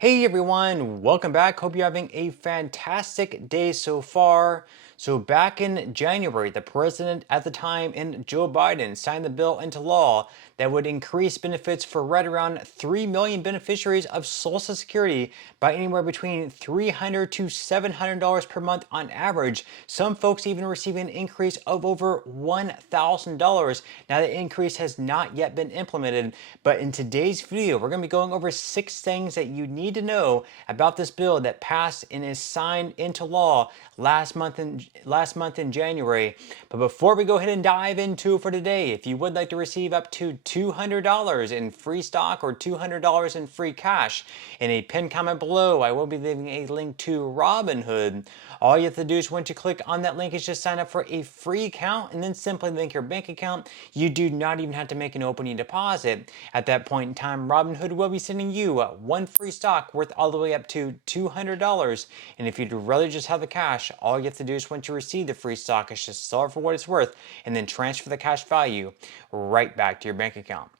Hey everyone, welcome back. Hope you're having a fantastic day so far. So back in January, the president at the time and Joe Biden signed the bill into law that would increase benefits for right around 3 million beneficiaries of Social Security by anywhere between $300 to $700 per month on average. Some folks even receiving an increase of over $1,000. Now the increase has not yet been implemented, but in today's video, we're going to be going over 6 things that you need to know about this bill that passed and is signed into law last month in January. But before we go ahead and dive into it for today, if you would like to receive up to $200 in free stock or $200 in free cash, in a pinned comment below, I will be leaving a link to Robinhood. All you have to do is once you click on that link is just sign up for a free account and then simply link your bank account. You do not even have to make an opening deposit. At that point in time, Robinhood will be sending you one free stock worth all the way up to $200. And if you'd rather just have the cash, all you have to do is once you receive the free stock is just sell it for what it's worth and then transfer the cash value right back to your bank account.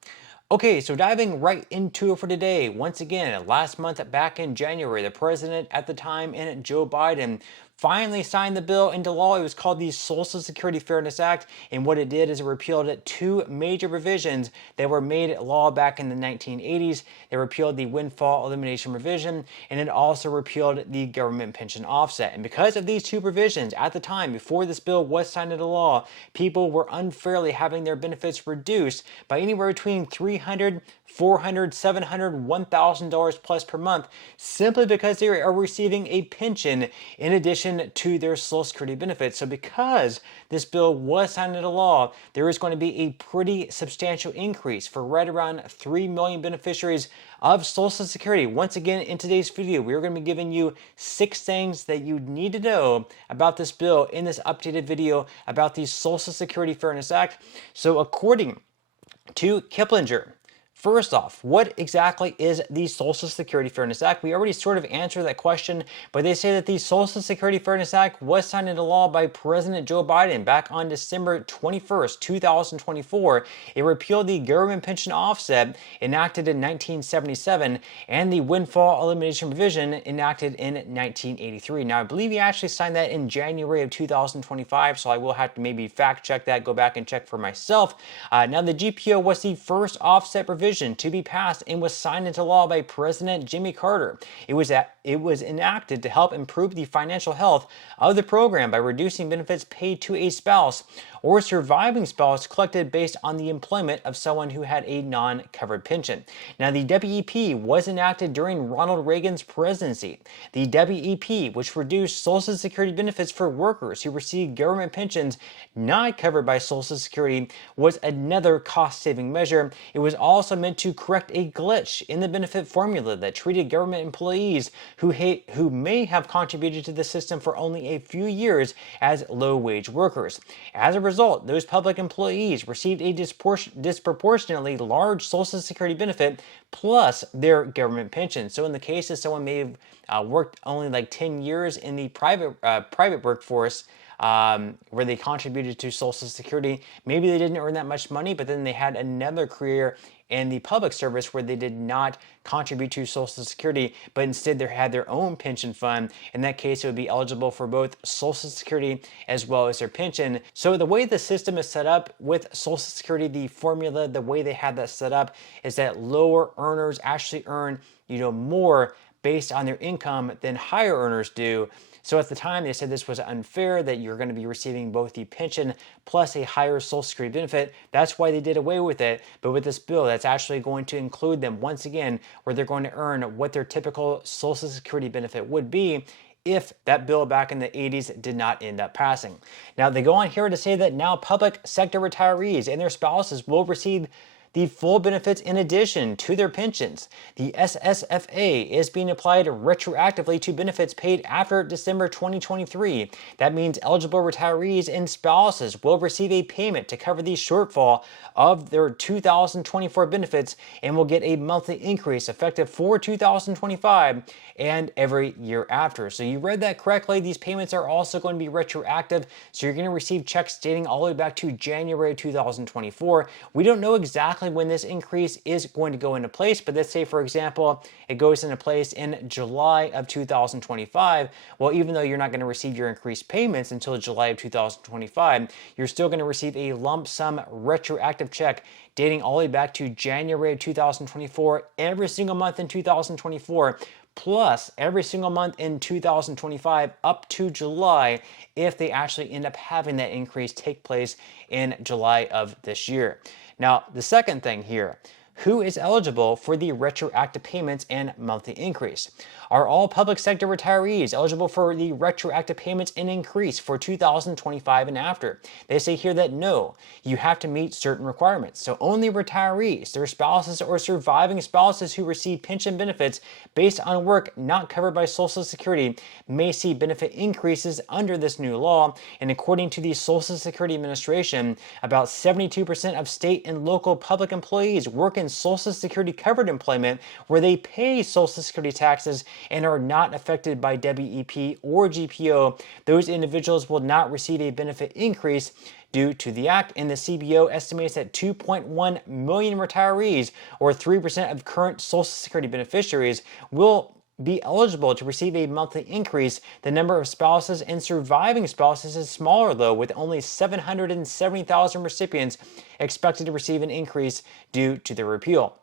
Okay, so diving right into it for today. Once again, last month back in January, the president at the time and Joe Biden finally signed the bill into law. It was called the Social Security Fairness Act, and what it did is it repealed 2 major provisions that were made law back in the 1980s. It repealed the windfall elimination provision, and it also repealed the government pension offset. And because of these 2 provisions, at the time, before this bill was signed into law, people were unfairly having their benefits reduced by anywhere between $300, $400, $700, $1,000 plus per month, simply because they are receiving a pension in addition to their Social Security benefits. So because this bill was signed into law, there is going to be a pretty substantial increase for right around 3 million beneficiaries of Social Security. Once again, in today's video, we are going to be giving you 6 things that you need to know about this bill in this updated video about the Social Security Fairness Act. So according to Kiplinger, first off, what exactly is the Social Security Fairness Act? We already sort of answered that question, but they say that the Social Security Fairness Act was signed into law by President Joe Biden back on December 21st, 2024. It repealed the government pension offset enacted in 1977 and the windfall elimination provision enacted in 1983. Now, I believe he actually signed that in January of 2025, so I will have to maybe fact check that, go back and check for myself. Now, the GPO was the first offset provision to be passed and was signed into law by President Jimmy Carter. It was enacted to help improve the financial health of the program by reducing benefits paid to a spouse or surviving spouse collected based on the employment of someone who had a non-covered pension. Now, the WEP was enacted during Ronald Reagan's presidency. The WEP, which reduced Social Security benefits for workers who received government pensions not covered by Social Security, was another cost-saving measure. It was also meant to correct a glitch in the benefit formula that treated government employees who may have contributed to the system for only a few years as low-wage workers. As a result, those public employees received a disproportionately large Social Security benefit plus their government pension. So in the case of someone may have worked only like 10 years in the private workforce, where they contributed to Social Security, maybe they didn't earn that much money, but then they had another career in the public service where they did not contribute to Social Security, but instead they had their own pension fund. In that case, it would be eligible for both Social Security as well as their pension. So the way the system is set up with Social Security, the formula, the way they had that set up is that lower earners actually earn, more based on their income than higher earners do. So at the time, they said this was unfair, that you're going to be receiving both the pension plus a higher Social Security benefit. That's why they did away with it. But with this bill, that's actually going to include them once again, where they're going to earn what their typical Social Security benefit would be if that bill back in the 80s did not end up passing. Now, they go on here to say that now public sector retirees and their spouses will receive the full benefits in addition to their pensions. The SSFA is being applied retroactively to benefits paid after December 2023. That means eligible retirees and spouses will receive a payment to cover the shortfall of their 2024 benefits and will get a monthly increase effective for 2025 and every year after. So you read that correctly. These payments are also going to be retroactive. So you're going to receive checks dating all the way back to January 2024. We don't know exactly exactly when this increase is going to go into place, but let's say, for example, it goes into place in July of 2025. Well, even though you're not going to receive your increased payments until July of 2025, you're still going to receive a lump sum retroactive check dating all the way back to January of 2024 every single month in 2024, plus every single month in 2025 up to July if they actually end up having that increase take place in July of this year. Now, the second thing here, who is eligible for the retroactive payments and monthly increase? Are all public sector retirees eligible for the retroactive payments and increase for 2025 and after? They say here that no, you have to meet certain requirements. So only retirees, their spouses, or surviving spouses who receive pension benefits based on work not covered by Social Security may see benefit increases under this new law. And according to the Social Security Administration, about 72% of state and local public employees work in Social Security covered employment where they pay Social Security taxes and are not affected by WEP or GPO. Those individuals will not receive a benefit increase due to the act, and the CBO estimates that 2.1 million retirees, or 3% of current Social Security beneficiaries, will be eligible to receive a monthly increase. The number of spouses and surviving spouses is smaller, though, with only 770,000 recipients expected to receive an increase due to the repeal.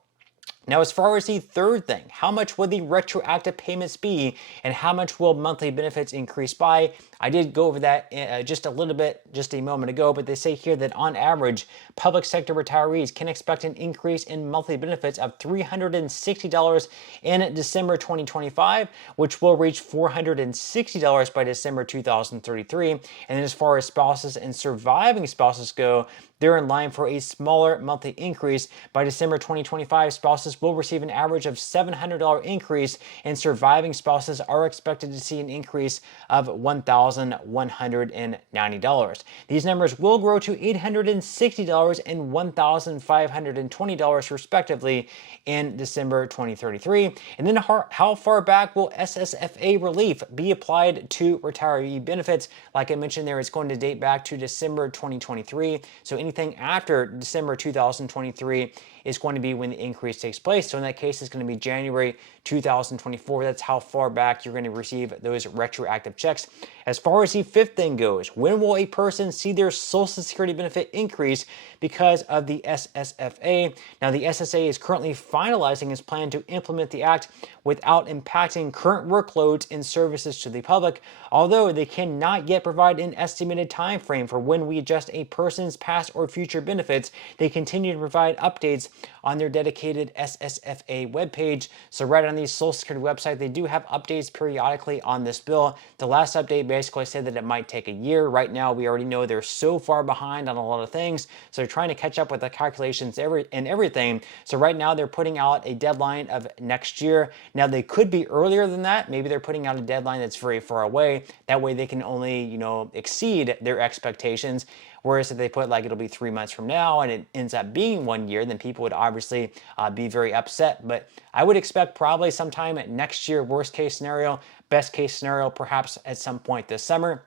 Now, as far as the third thing, how much will the retroactive payments be and how much will monthly benefits increase by? I did go over that just a little bit just a moment ago, but they say here that on average, public sector retirees can expect an increase in monthly benefits of $360 in December 2025, which will reach $460 by December 2033. And then as far as spouses and surviving spouses go, they're in line for a smaller monthly increase. By December 2025, spouses will receive an average of $700 increase, and surviving spouses are expected to see an increase of $1,190. These numbers will grow to $860 and $1,520 respectively in December 2033. And then how far back will SSFA relief be applied to retiree benefits? Like I mentioned there, it's going to date back to December 2023. So anything after December 2023 is going to be when the increase takes place. So in that case, it's going to be January 2024. That's how far back you're going to receive those retroactive checks. As far as the fifth thing goes, when will a person see their Social Security benefit increase because of the SSFA? Now, the SSA is currently finalizing its plan to implement the act without impacting current workloads and services to the public, although they cannot yet provide an estimated time frame for when we adjust a person's past or future benefits. They continue to provide updates on their dedicated SSFA webpage. So right on the Social Security website, they do have updates periodically on this bill. The last update basically said that it might take a year. Right now, we already know they're so far behind on a lot of things. So they're trying to catch up with the calculations and everything. So right now, they're putting out a deadline of next year. Now, they could be earlier than that. Maybe they're putting out a deadline that's very far away. That way, they can only, exceed their expectations. Whereas if they put like it'll be 3 months from now and it ends up being 1 year, then people would obviously be very upset. But I would expect probably sometime next year, worst case scenario, best case scenario, perhaps at some point this summer.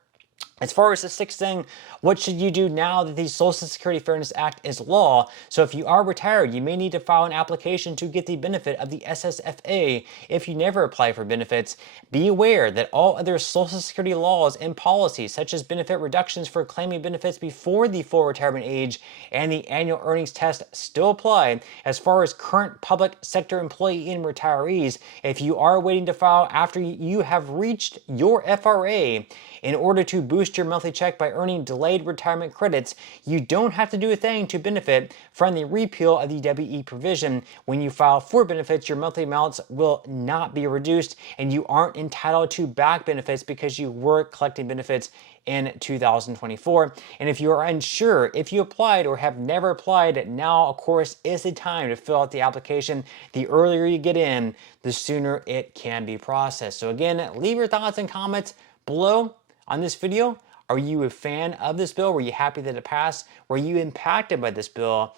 As far as the sixth thing, what should you do now that the Social Security Fairness Act is law? So if you are retired, you may need to file an application to get the benefit of the SSFA if you never apply for benefits. Be aware that all other Social Security laws and policies, such as benefit reductions for claiming benefits before the full retirement age and the annual earnings test, still apply. As far as current public sector employee and retirees, if you are waiting to file after you have reached your FRA, in order to boost your monthly check by earning delayed retirement credits, you don't have to do a thing to benefit from the repeal of the WE provision. When you file for benefits, your monthly amounts will not be reduced, and you aren't entitled to back benefits because you were collecting benefits in 2024. And if you are unsure if you applied or have never applied, now, of course, is the time to fill out the application. The earlier you get in, the sooner it can be processed. So again, leave your thoughts and comments below on this video. Are you a fan of this bill? Were you happy that it passed? Were you impacted by this bill?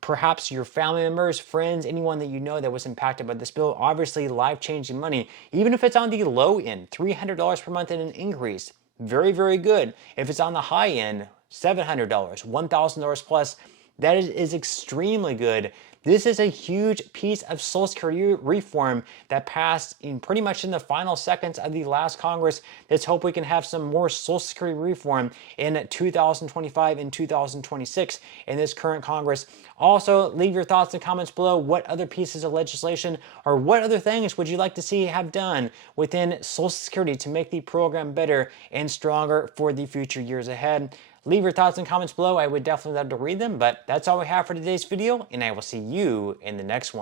Perhaps your family members, friends, anyone that you know that was impacted by this bill. Obviously, life-changing money. Even if it's on the low end, $300 per month in an increase. Very, very good. If it's on the high end, $700, $1,000 plus, That is extremely good. This is a huge piece of Social Security reform that passed in pretty much in the final seconds of the last Congress. Let's hope we can have some more Social Security reform in 2025 and 2026 in this current Congress. Also, leave your thoughts and comments below. What other pieces of legislation or what other things would you like to see have done within Social Security to make the program better and stronger for the future years ahead? Leave your thoughts and comments below. I would definitely love to read them, but that's all we have for today's video, and I will see you in the next one.